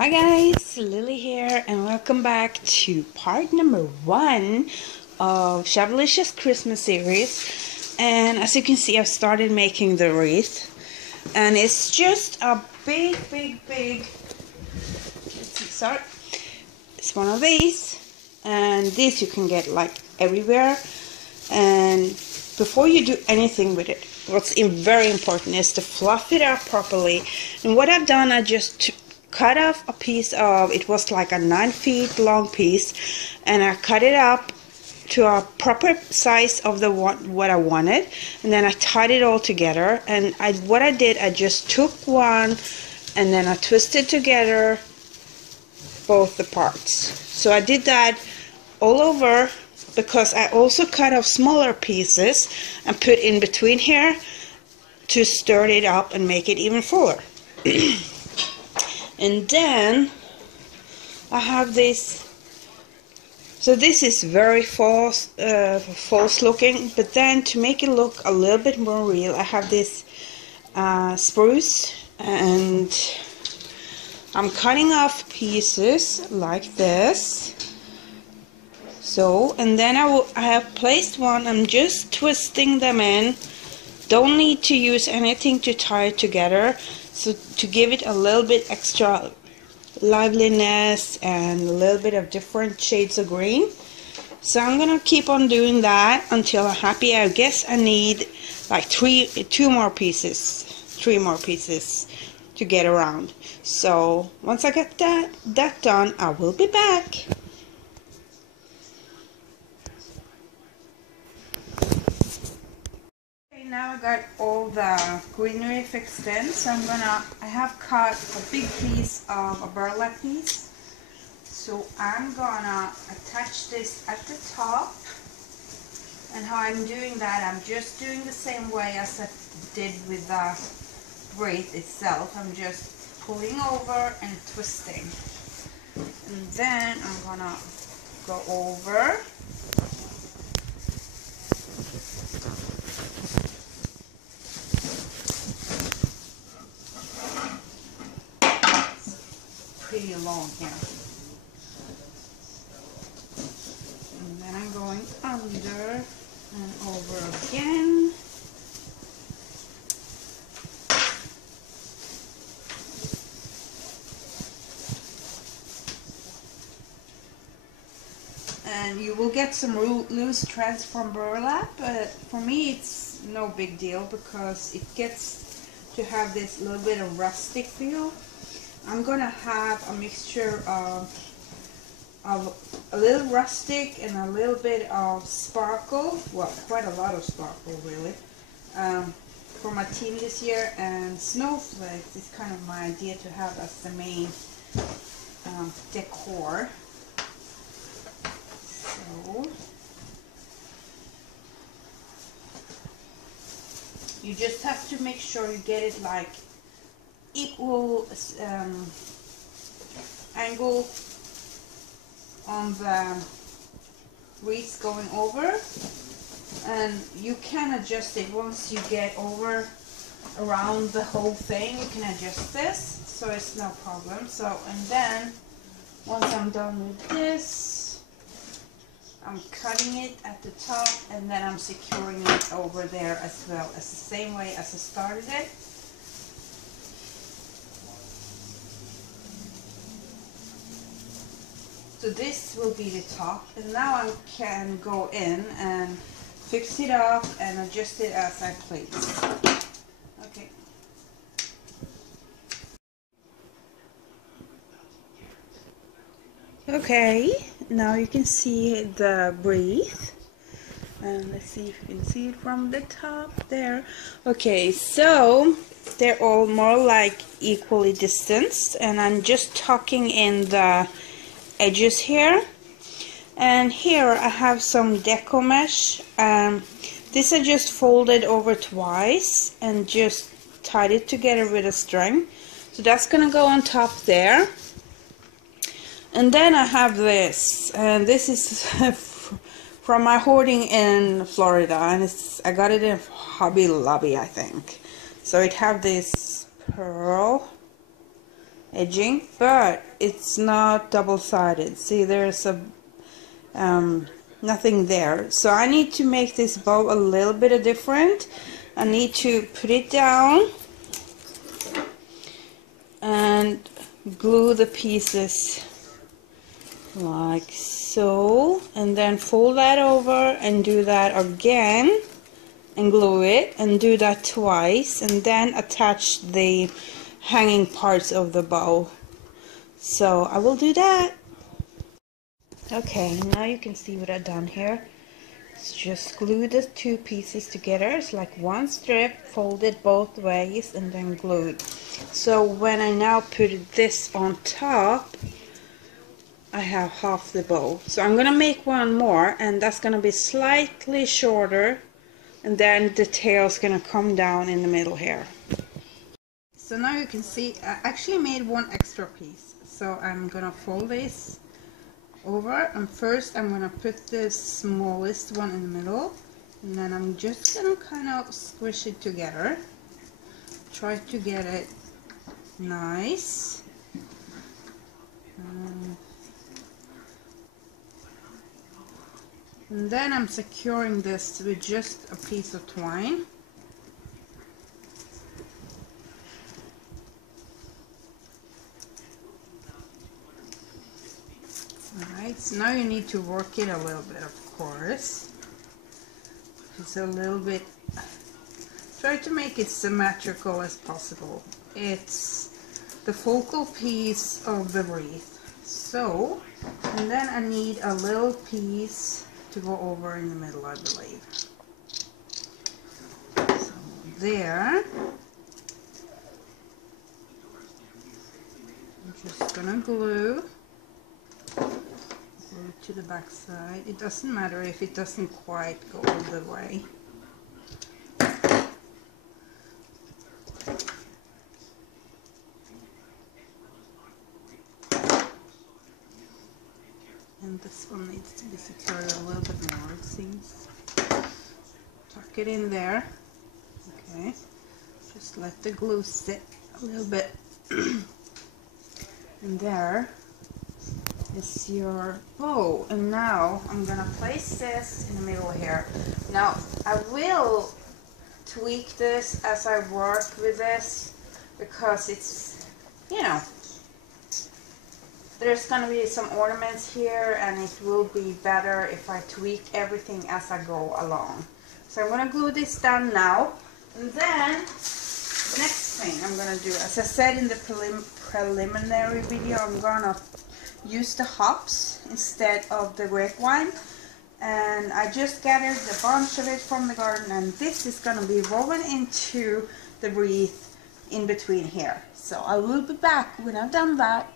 Hi guys, Lily here and welcome back to part number 1 of Shabbylishmas Christmas series. And as you can see, I've started making the wreath, and it's just a big start. It's one of these, and these you can get like everywhere. And before you do anything with it, what's very important is to fluff it up properly. And what I've done, I just cut off a piece of, it was like a 9 feet long piece, and I cut it up to a proper size of the what I wanted, and then I tied it all together. And what I did, I just took one and then I twisted together both the parts. So I did that all over, because I also cut off smaller pieces and put in between here to stir it up and make it even fuller. And then I have this. So this is very false looking, but then to make it look a little bit more real, I have this spruce, and I'm cutting off pieces like this. So, and then I have placed one. I'm just twisting them in. Don't need to use anything to tie it together. So to give it a little bit extra liveliness and a little bit of different shades of green. So I'm gonna keep on doing that until I'm happy. I guess I need like 3 more pieces to get around. So once I get that done, I will be back. Now I got all the greenery fixed in, so I have cut a big piece of a burlap piece. So I'm gonna attach this at the top. And how I'm doing that, I'm just doing the same way as I did with the wreath itself. I'm just pulling over and twisting. And then I'm gonna go over. Pretty long here. And then I'm going under and over again. And you will get some loose threads from burlap, but for me it's no big deal because it gets to have this little bit of rustic feel. I'm gonna have a mixture of a little rustic and a little bit of sparkle, well, quite a lot of sparkle really, for my team this year. And snowflakes is kind of my idea to have as the main decor. So you just have to make sure you get it like equal angle on the wreath going over, and you can adjust it once you get over around the whole thing. You can adjust this, so it's no problem. So, and then once I'm done with this, I'm cutting it at the top, and then I'm securing it over there as well, as the same way as I started it. So this will be the top, and now I can go in and fix it up and adjust it as I please. Okay. Okay, now you can see the wreath. And let's see if you can see it from the top there. Okay, so they're all more like equally distanced, and I'm just tucking in the edges here. And here I have some deco mesh. This I just folded over twice and just tied it together with a string. So that's gonna go on top there. And then I have this, and this is from my hoarding in Florida, and I got it in Hobby Lobby, I think. So it have this pearl edging, but it's not double-sided. See, there's a nothing there. So I need to make this bow a little bit different. I need to put it down and glue the pieces like so, and then fold that over and do that again and glue it, and do that twice, and then attach the hanging parts of the bow. So I will do that. Okay, now you can see what I've done here. It's just glue the two pieces together. It's like one strip folded both ways and then glued. So when I now put this on top, I have half the bow. So I'm gonna make one more, and that's gonna be slightly shorter, and then the tail's gonna come down in the middle here. So now you can see I actually made one extra piece. So I'm gonna fold this over, and first I'm gonna put the smallest one in the middle, and then I'm just gonna kind of squish it together, try to get it nice. And then I'm securing this with just a piece of twine. Alright, so now you need to work it a little bit, of course. It's a little bit, try to make it symmetrical as possible. It's the focal piece of the wreath. So, and then I need a little piece to go over in the middle, I believe. So there. I'm just gonna glue to the back side. It doesn't matter if it doesn't quite go all the way. And this one needs to be secured a little bit more, it seems. Tuck it in there. Okay. Just let the glue sit a little bit. And there is your bow. And now I'm gonna place this in the middle here. Now I will tweak this as I work with this, because it's, you know, there's gonna be some ornaments here, and it will be better if I tweak everything as I go along. So I'm gonna glue this down now, and then the next thing I'm gonna do, as I said in the preliminary video, I'm gonna use the hops instead of the grapevine, and I just gathered a bunch of it from the garden, and this is gonna be woven into the wreath in between here. So I will be back when I've done that.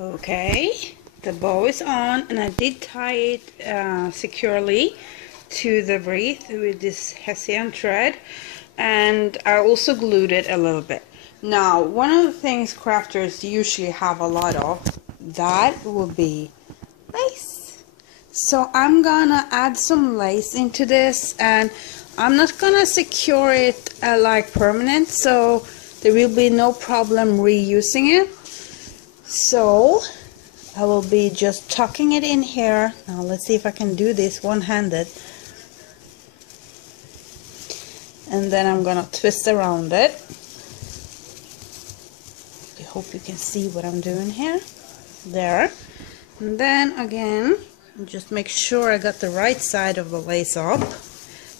Okay, the bow is on, and I did tie it securely to the wreath with this hessian thread, and I also glued it a little bit. Now, one of the things crafters usually have a lot of, that will be lace. So I'm gonna add some lace into this, and I'm not gonna secure it like permanent, so there will be no problem reusing it. So I will be just tucking it in here. Now let's see if I can do this one-handed. And then I'm gonna twist around it. I hope you can see what I'm doing here. There. And then again, just make sure I got the right side of the lace up.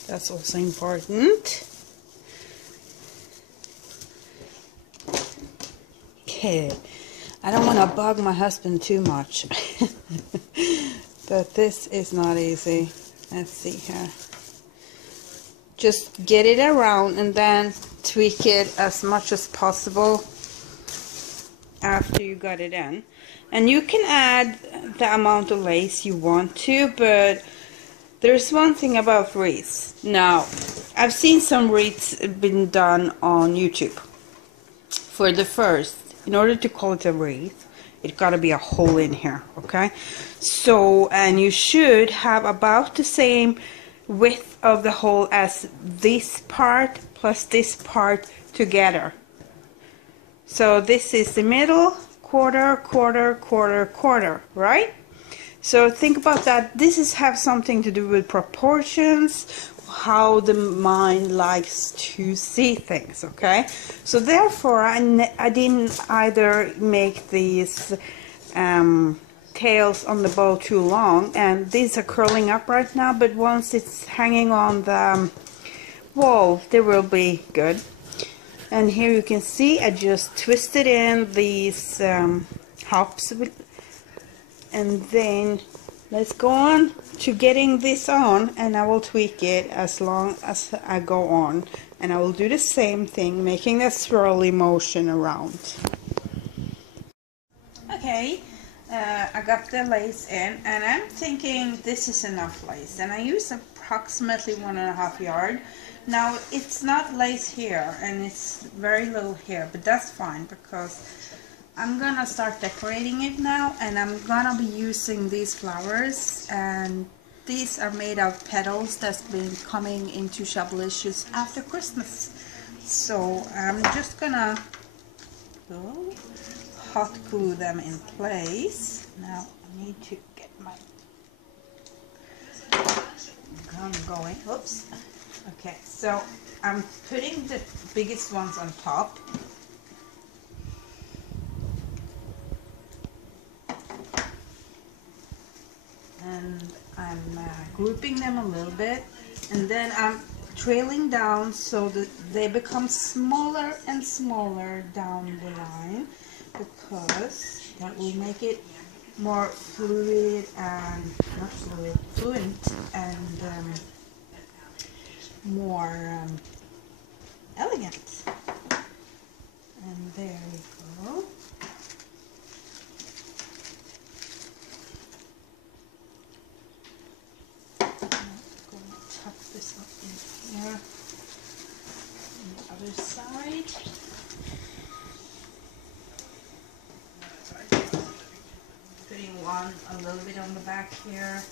That's also important. Okay. I don't want to bug my husband too much. But this is not easy. Let's see here. Just get it around and then tweak it as much as possible after you got it in. And you can add the amount of lace you want to, but there's one thing about wreaths. Now, I've seen some wreaths been done on YouTube. For the first, in order to call it a wreath, it gotta be a hole in here, okay? So, and you should have about the same width of the hole as this part plus this part together. So this is the middle, quarter, quarter, quarter, quarter, right? So think about that. This is have something to do with proportions, how the mind likes to see things, okay? So therefore I didn't either make these tails on the bow too long, and these are curling up right now, but once it's hanging on the wall they will be good. And here you can see I just twisted in these hops, and then let's go on to getting this on, and I will tweak it as long as I go on, and I will do the same thing, making that swirly motion around. Okay, I got the lace in, and I'm thinking this is enough lace, and I use approximately 1.5 yards. Now it's not lace here, and it's very little here, but that's fine because I'm gonna start decorating it now, and I'm gonna be using these flowers, and these are made of petals that's been coming into Shabbylishmas after Christmas. So I'm just gonna hot glue them in place. Now I need to get my gun going. Oops. Okay, so I'm putting the biggest ones on top. And I'm grouping them a little bit, and then I'm trailing down so that they become smaller and smaller down the line, because that will make it more fluid and fluent and more elegant. And there we go. This up in here on the other side. Putting one a little bit on the back here,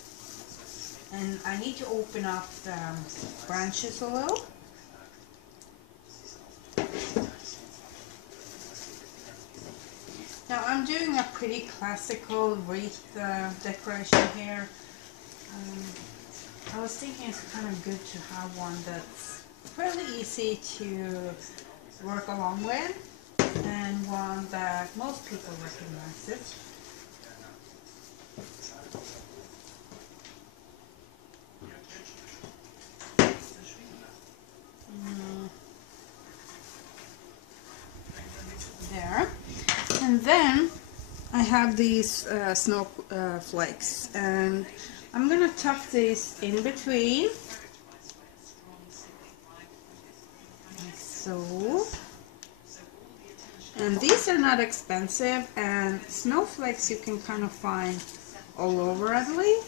and I need to open up the branches a little. Now I'm doing a pretty classical wreath decoration here. I was thinking it's kind of good to have one that's fairly easy to work along with, and one that most people recognize it. There. And then I have these snow flakes, and I'm gonna tuck these in between, like so. And these are not expensive, and snowflakes you can kind of find all over, I believe.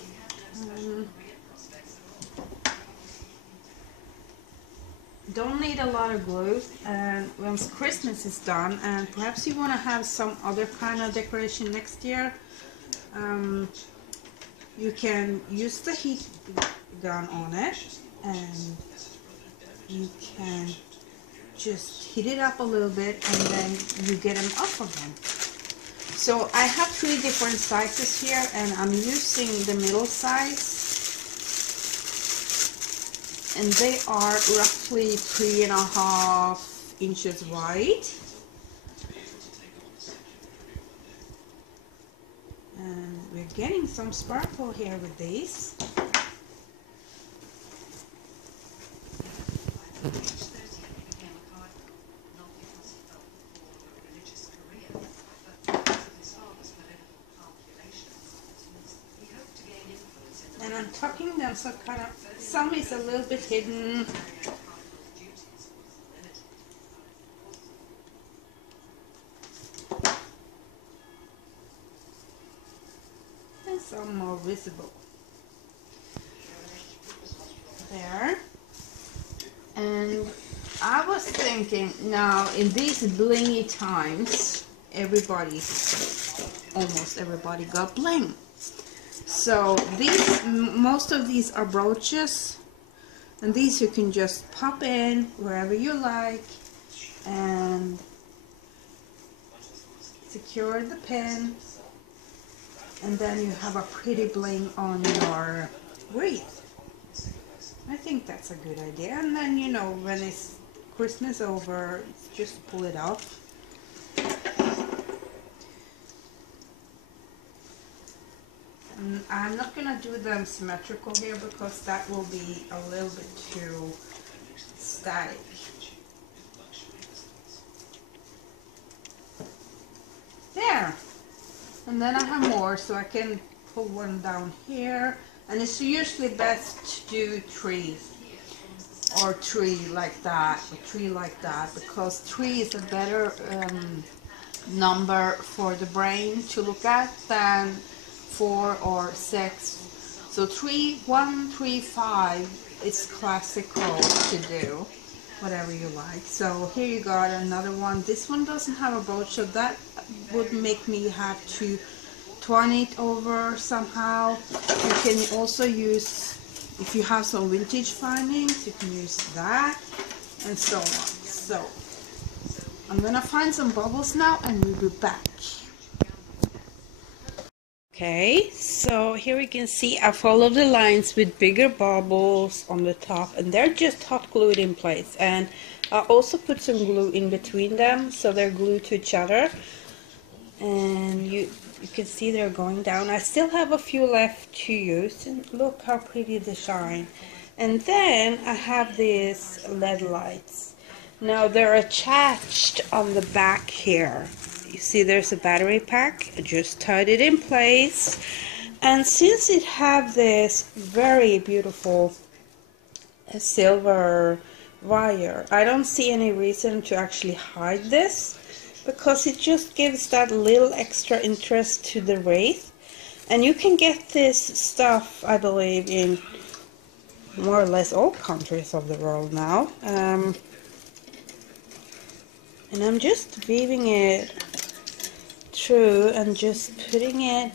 Don't need a lot of glue, and once Christmas is done, and perhaps you want to have some other kind of decoration next year, you can use the heat gun on it, and you can just heat it up a little bit, and then you get them up again. So I have 3 different sizes here, and I'm using the middle size, and they are roughly 3.5 inches wide. And we're getting some sparkle here with these. And I'm tucking them so kind of, some is a little bit hidden. And some more visible. There. And I was thinking, now in these blingy times, almost everybody got bling. So these, most of these are brooches, And these you can just pop in wherever you like and secure the pin, and then you have a pretty bling on your wreath. I think that's a good idea. And then, you know, when it's Christmas over, just pull it off. And I'm not gonna do them symmetrical here because that will be a little bit too static. There. And then I have more, so I can pull one down here. And it's usually best to do trees or tree like that, because 3 is a better number for the brain to look at than 4 or 6. So 3, 1, 3, 5 is classical to do, whatever you like. So here you got another one. This one doesn't have a brooch, so that would make me have to twine it over somehow. You can also use, if you have some vintage findings, you can use that, and so on. So I'm gonna find some bubbles now and we'll be back. Okay, so here we can see I followed the lines with bigger bubbles on the top, and they're just hot glued in place. And I also put some glue in between them so they're glued to each other. And you can see they're going down. I still have a few left to use, and look how pretty they shine. And then I have these LED lights. Now they're attached on the back here. You see there's a battery pack. I just tied it in place. And since it have this very beautiful silver wire, I don't see any reason to actually hide this, because it just gives that little extra interest to the wreath. And you can get this stuff, I believe, in more or less all countries of the world now. And I'm just weaving it through and just putting it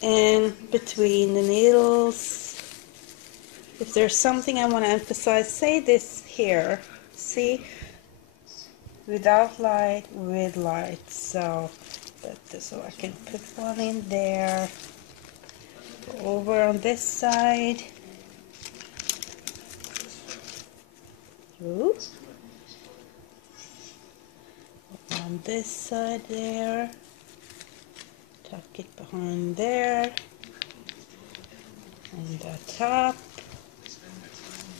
in between the needles. If there's something I want to emphasize, say this here, see? Without light, with light. So I can put one in there, over on this side. Ooh. On this side there, tuck it behind there, and the top,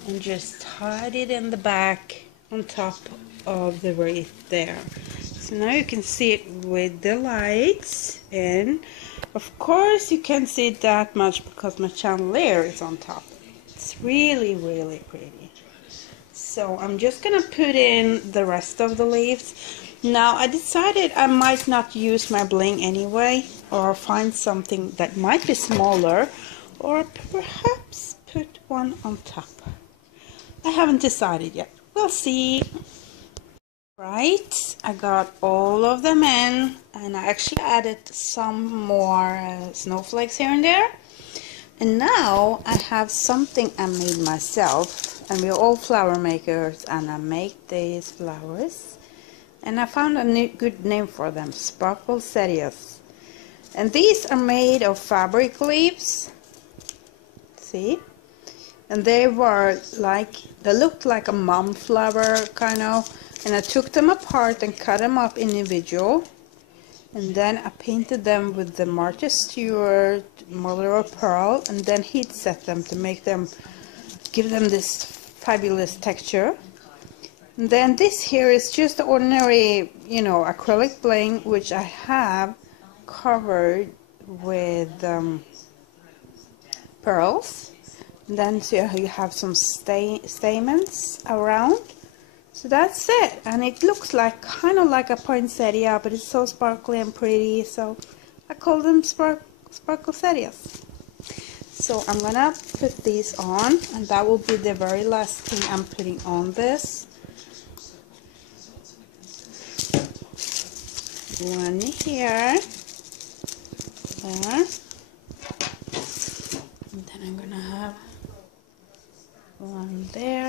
and just hide it in the back on top of the wreath there. So now you can see it with the lights, and of course you can't see it that much because my chandelier is on top. It's really, really pretty. So I'm just gonna put in the rest of the leaves. Now I decided I might not use my bling anyway, or find something that might be smaller, or perhaps put one on top. I haven't decided yet. We'll see. Right, I got all of them in, and I actually added some more snowflakes here and there. And now I have something I made myself, and we're all flower makers, and I make these flowers. And I found a good name for them, sparklesettias. And these are made of fabric leaves. See? And they were like, they looked like a mum flower kind of. And I took them apart and cut them up individual. And then I painted them with the Martha Stewart mother of pearl, and then heat set them to make them, give them this fabulous texture. And then this here is just the ordinary, you know, acrylic bling, which I have covered with pearls. And then so you have some stamens around. So that's it, and it looks like kind of like a poinsettia, but it's so sparkly and pretty, so I call them sparklesettias. So I'm gonna put these on, and that will be the very last thing I'm putting on this. One here, there, and then I'm gonna have one there.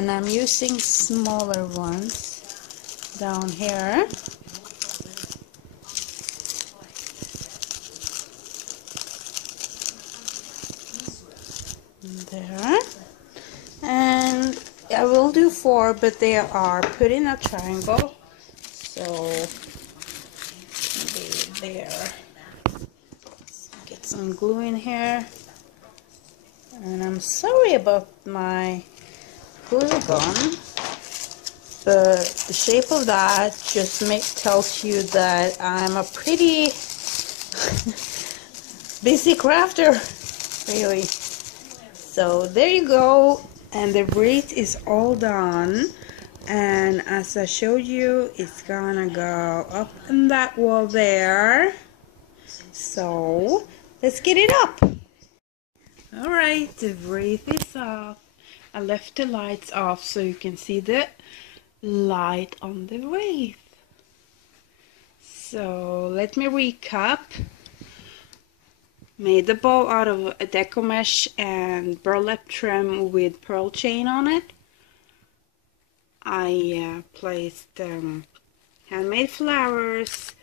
and I'm using smaller ones down here. There. And I will do 4, but they are put in a triangle, so there. Get some glue in here, and I'm sorry about my glue gun, but the shape of that just tells you that I'm a pretty busy crafter, really. So there you go, and the wreath is all done, and as I showed you, it's gonna go up in that wall there. So let's get it up. Alright, the wreath is up. I left the lights off so you can see the light on the wreath. So let me recap. Made the bow out of a deco mesh and burlap trim with pearl chain on it. I placed handmade flowers,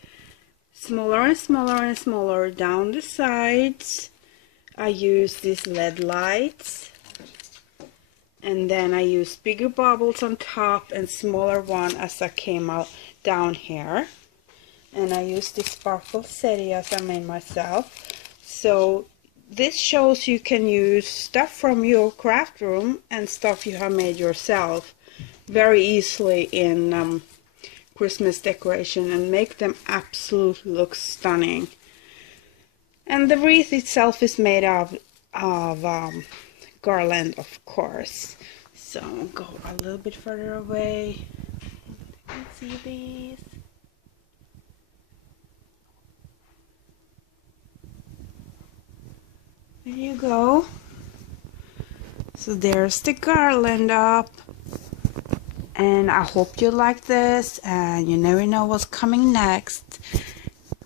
smaller and smaller and smaller down the sides. I used these LED lights, and then I used bigger bubbles on top and smaller one as I came out down here. And I used this sparkle settias I made myself. So this shows you can use stuff from your craft room and stuff you have made yourself very easily in Christmas decoration and make them absolutely look stunning. And the wreath itself is made of garland, of course. So go a little bit further away. You can see these. There you go. So there's the garland up. And I hope you like this, and you never know what's coming next.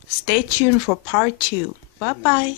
Stay tuned for part 2. Bye bye.